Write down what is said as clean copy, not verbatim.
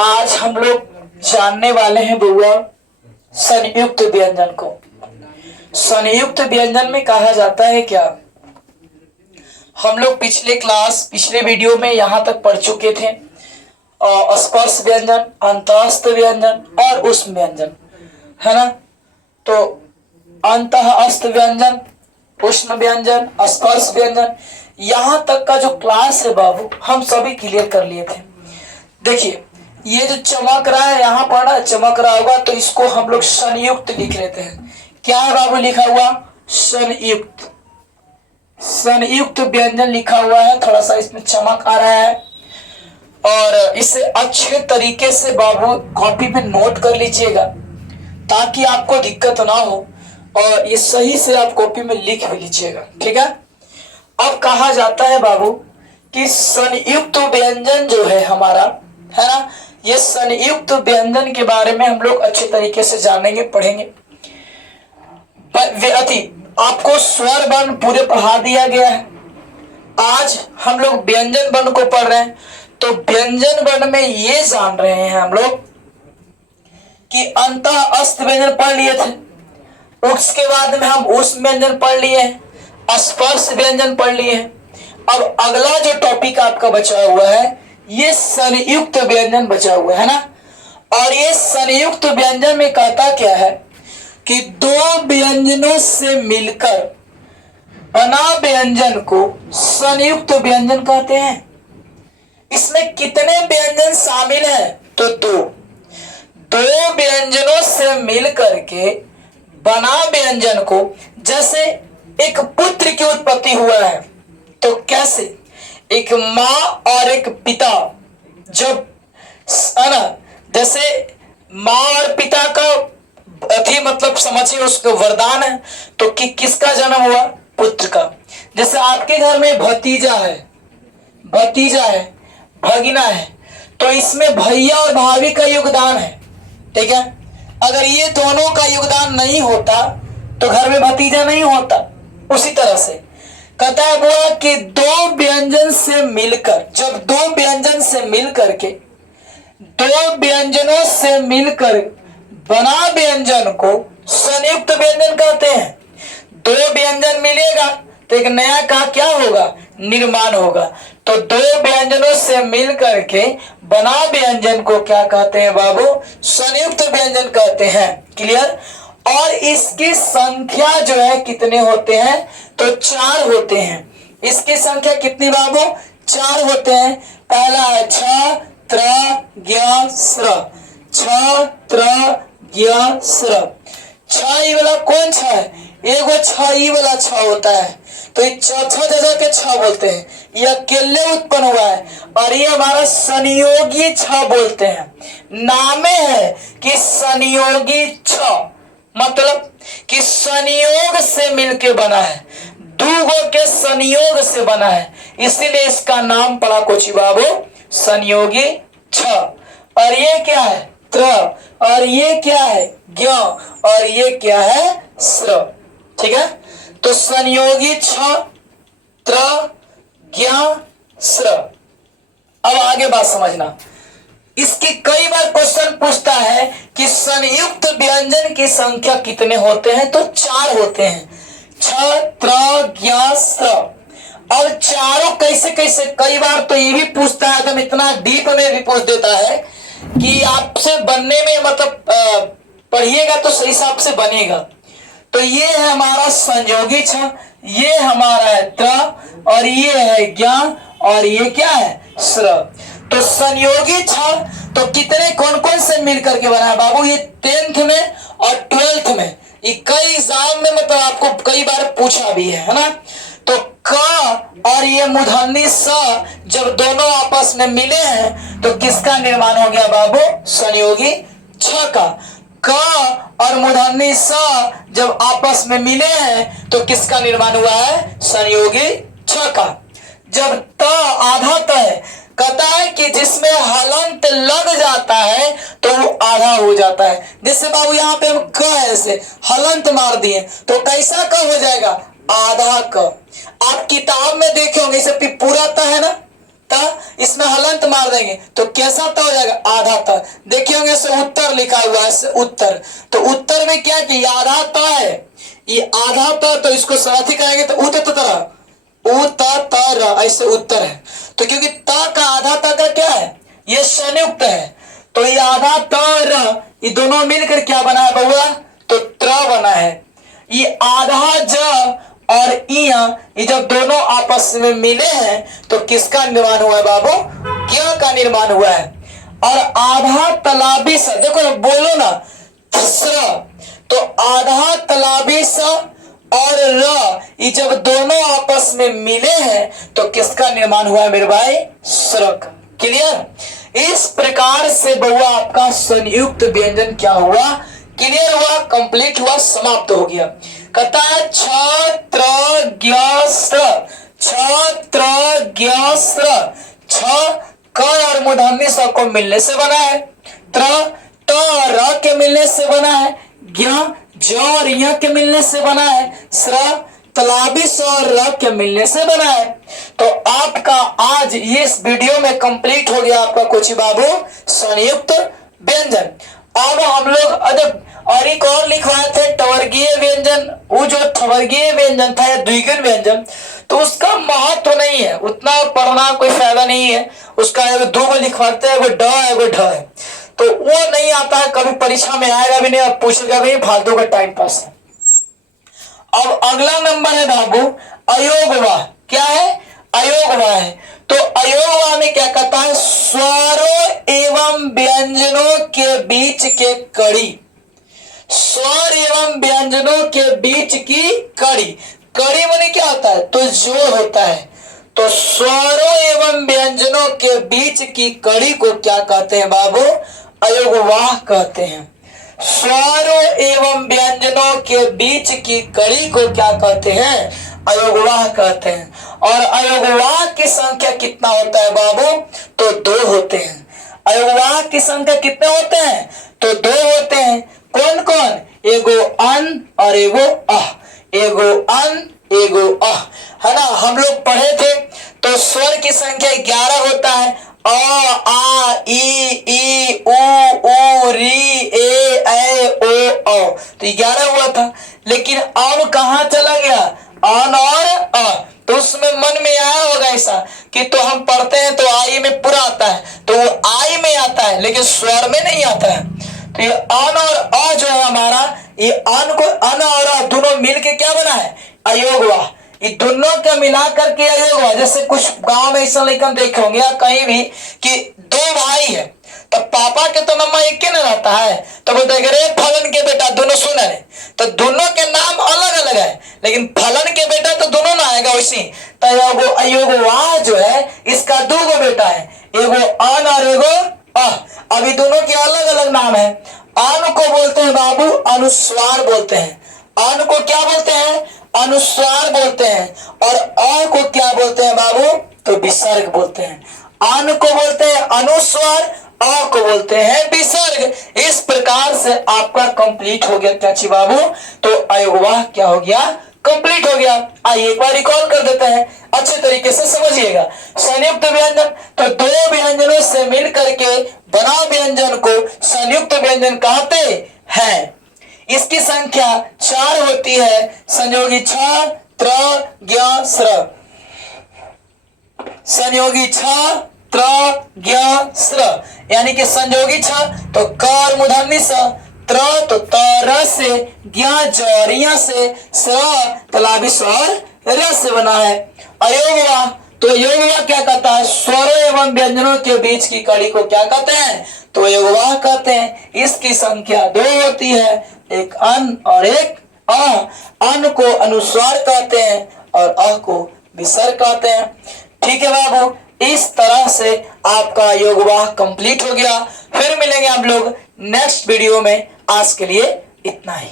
आज हम लोग जानने वाले हैं बउआ संयुक्त व्यंजन को। संयुक्त व्यंजन में कहा जाता है क्या, हम लोग पिछले वीडियो में यहाँ तक पढ़ चुके थे स्पर्श व्यंजन, अंतःस्थ व्यंजन और उष्म व्यंजन, है ना। तो अंतःस्थ व्यंजन, उष्म व्यंजन, स्पर्श व्यंजन, यहाँ तक का जो क्लास है बाबू हम सभी क्लियर कर लिए थे। देखिए ये जो चमक रहा है यहाँ पर ना, चमक रहा होगा तो इसको हम लोग संयुक्त लिख लेते हैं। क्या है बाबू लिखा हुआ? संयुक्त। संयुक्त व्यंजन लिखा हुआ है, थोड़ा सा इसमें चमक आ रहा है और इसे अच्छे तरीके से बाबू कॉपी पे नोट कर लीजिएगा ताकि आपको दिक्कत ना हो और ये सही से आप कॉपी में लिख भी लीजिएगा, ठीक है। अब कहा जाता है बाबू कि संयुक्त व्यंजन जो है हमारा, है ना, ये संयुक्त व्यंजन के बारे में हम लोग अच्छे तरीके से जानेंगे, पढ़ेंगे। आपको स्वर वर्ण पूरे पढ़ा दिया गया है। आज हम लोग व्यंजन वर्ण को पढ़ रहे हैं, तो व्यंजन वर्ण में ये जान रहे हैं हम लोग कि अंतःस्थ व्यंजन पढ़ लिए थे, उसके बाद में हम उष्म व्यंजन पढ़ लिए हैं, स्पर्श व्यंजन पढ़ लिए हैं। अब अगला जो टॉपिक आपका बचा हुआ है ये संयुक्त व्यंजन बचा हुआ है ना। और ये संयुक्त व्यंजन में कहता क्या है कि दो व्यंजनों से मिलकर बना व्यंजन को संयुक्त व्यंजन कहते हैं। इसमें कितने व्यंजन शामिल हैं? तो दो व्यंजनों से मिलकर के बना व्यंजन को, जैसे एक पुत्र की उत्पत्ति हुआ है तो कैसे एक माँ और एक पिता, जब ना, जैसे माँ और पिता का मतलब समझिए उसको वरदान है तो किसका जन्म हुआ? पुत्र का। जैसे आपके घर में भतीजा है, भगिना है, तो इसमें भैया और भाभी का योगदान है, ठीक है। अगर ये दोनों का योगदान नहीं होता तो घर में भतीजा नहीं होता। उसी तरह से कहता है बुआ कि दो व्यंजन से मिलकर, जब दो व्यंजन से मिलकर के, दो व्यंजनों से मिलकर बना व्यंजन को संयुक्त व्यंजन कहते हैं। दो व्यंजन मिलेगा तो एक नया का क्या होगा? निर्माण होगा। तो दो व्यंजनों से मिलकर के बना व्यंजन को क्या कहते हैं बाबू? संयुक्त व्यंजन कहते हैं। क्लियर? और इसकी संख्या जो है कितने होते हैं? तो 4 होते हैं। इसकी संख्या कितनी बाबू? 4 होते हैं। पहला है छ त्र ज्ञ स्र, छ त्र ज्ञ स्र। छ ई वाला कौन छ है? एगो छ ई वाला छ होता है, तो ये छ जगह के छ बोलते हैं। ये अकेले उत्पन्न हुआ है और ये हमारा संयोगी छ बोलते हैं। नामे है कि संयोगी छ, मतलब कि संयोग से मिलके बना है, दूगो के संयोग से बना है, इसीलिए इसका नाम पड़ा कोची बाबू? संयोगी छ। और ये क्या है? त्र। और ये क्या है? ज्ञ। और ये क्या है? स्र। ठीक है, तो संयोगी छ, त्र, ज्ञ, स्र। अब आगे बात समझना। इसकी कई बार क्वेश्चन पूछता है कि संयुक्त व्यंजन की संख्या कितने होते हैं? तो 4 होते हैं। छ, त्र, ज्ञ, स्र। और चारों कैसे कैसे, कई बार तो ये भी पूछता है, एकदम इतना डीप में भी पूछ देता है कि आपसे बनने में मतलब पढ़िएगा तो सही हिसाब से बनेगा। तो ये है हमारा संयोगी छ, ये हमारा है त्र, और ये है ज्ञ, और ये क्या है? स्र। तो संयोगी छ तो कितने कौन कौन से मिलकर के बना है बाबू? ये 10th में और 12th में, ये कई एग्जाम में मतलब आपको कई बार पूछा भी है ना। तो क और ये मूर्धन्य स जब दोनों आपस में मिले हैं तो किसका निर्माण हो गया बाबू? संयोगी छ का। क और मूर्धन्य स जब आपस में मिले हैं तो किसका निर्माण हुआ है? संयोगी छ का। जब त आधा त है, कहता है कि जिसमें हलंत लग जाता है तो वो आधा हो जाता है। जैसे बाबू यहाँ पे हम क ऐसे हलंत मार दिए तो कैसा क हो जाएगा? आधा क। आप किताब में देखे होंगे, इसे पूरा त है ना, त इसमें हलंत मार देंगे तो कैसा त हो जाएगा, आधा त। देखिए होंगे से उत्तर लिखा हुआ है, उत्तर, तो उत्तर में क्या कि आधा त है, ये आधा त, तो इसको साथी कहेंगे तो उत तर, ऐसे उत्तर है। तो क्योंकि त का आधा त का क्या है, ये संयुक्त है, तो ये आधा तर, ये दोनों मिलकर क्या बना है बउआ, तो त्र बना है। ये आधा ज और इया, ये जब दोनों आपस में मिले हैं तो किसका निर्माण हुआ है बाबू, क्या का निर्माण हुआ है। और आधा तलाबी स, देखो ना, बोलो ना, स्र, तो आधा तलाबी स और र, ये जब दोनों आपस में मिले हैं तो किसका निर्माण हुआ है मेरे भाई, स्र का। क्लियर। इस प्रकार से बउआ आपका संयुक्त व्यंजन क्या हुआ, क्लियर हुआ, कंप्लीट हुआ, समाप्त हो गया। कहता है छत्र ज्ञस्त्र, छत्र ज्ञस्त्र, छ क और मूर्धन्य स को मिलने से बना है, त्र त र के मिलने से बना है, ज्ञ ज और य के मिलने से बना है, स्र तलाबी स और र के मिलने से बना है। तो आपका आज इस वीडियो में कंप्लीट हो गया आपका कुछ बाबू संयुक्त व्यंजन। अब हम लोग और एक और लिखवाए थे टवर्गीय व्यंजन, वो जो ठवर्गीय व्यंजन था या द्विगुण व्यंजन, तो उसका महत्व नहीं है, उतना पढ़ना कोई फायदा नहीं है उसका। दो को लिखवाते हैं, वो ड है वो ढ है, तो वो नहीं आता है, कभी परीक्षा में आएगा भी नहीं, अब पूछेगा भी, फालतू का टाइम पास है। अब अगला नंबर है बाबू अयोगवाह। क्या है, अयोगवाह है। तो अयोगवाह में क्या कहता है, स्वरों एवं व्यंजनों के बीच के कड़ी, स्वर एवं व्यंजनों के बीच की कड़ी, कड़ी माने क्या होता है, तो जोड़ होता है। तो स्वरों एवं व्यंजनों के बीच की कड़ी को क्या कहते हैं बाबू, अयोगवाह कहते हैं। स्वरों एवं व्यंजनों के बीच की कड़ी को क्या कहते हैं, अयोगवाह कहते हैं। और अयोगवाह की संख्या कितना होता है बाबू, तो 2 होते हैं। अयोगवाह की संख्या कितने होते हैं, तो 2 होते हैं। कौन कौन, एगो अन और एगो अह, एगो अन एगो अह, है ना। हम लोग पढ़े थे तो स्वर की संख्या 11 होता है, अ आ ई उ री ए ओ औ, तो 11 हुआ था। लेकिन अब कहाँ चला गया, अन और अ, तो उसमें मन में आया होगा ऐसा कि तो हम पढ़ते हैं तो आई में पूरा आता है, तो वो आई में आता है लेकिन स्वर में नहीं आता है। तो ये अन और अ जो है हमारा, ये अन को, अन और अ दोनों मिलके क्या बना है, अयोगवाह। ये दोनों का मिला करके अयोगवाह। जैसे कुछ गांव में ऐसा लेकर देखे होंगे या कहीं भी कि 2 भाई है, तो पापा के तो नाम एक के न रहता है, तो बोलते हैं रे फलन के बेटा, दोनों सुन रहे, तो दोनों के नाम अलग अलग है लेकिन फलन के बेटा तो दोनों ना आएगा वैसे। तो अयोगवाह जो है इसका 2 गो बेटा है, एगो अन और एगो अह। अभी दोनों के अलग अलग नाम है। अन को बोलते हैं बाबू अनुस्वार बोलते हैं, अन को क्या बोलते हैं, अनुस्वार बोलते हैं। और अ को क्या बोलते हैं बाबू, तो विसर्ग बोलते हैं। अन को बोलते हैं अनुस्वार, अ को बोलते हैं विसर्ग। इस प्रकार से आपका कंप्लीट हो गया क्या ची बाबू, तो अयोगवाह क्या हो गया, कंप्लीट हो गया। आइए एक बार रिकॉल कर देते हैं, अच्छे तरीके से समझिएगा। संयुक्त व्यंजन, तो 2 व्यंजनों से मिल करके बना व्यंजन को संयुक्त व्यंजन कहते हैं। इसकी संख्या 4 होती है, संयोगी छ त्र ज्ञ स्र, संयोगी छ त्र ज्ञ स्र, यानी कि संयोगी छ तो क और मूर्धन्य स, त्र तो तर से, ज्ञ जौरिया से, स्र तलाबी स्वर र से बना है। अयोगवाह, तो अयोगवाह क्या कहता है, स्वरों एवं व्यंजनों के बीच की कड़ी को क्या कहते हैं, तो अयोगवाह कहते हैं। इसकी संख्या 2 होती है, एक अन और एक अ। अन को अनुस्वार कहते हैं और अ को विसर्ग कहते हैं। ठीक है बाबू, इस तरह से आपका अयोगवाह कंप्लीट हो गया। फिर मिलेंगे हम लोग नेक्स्ट वीडियो में। आज के लिए इतना ही।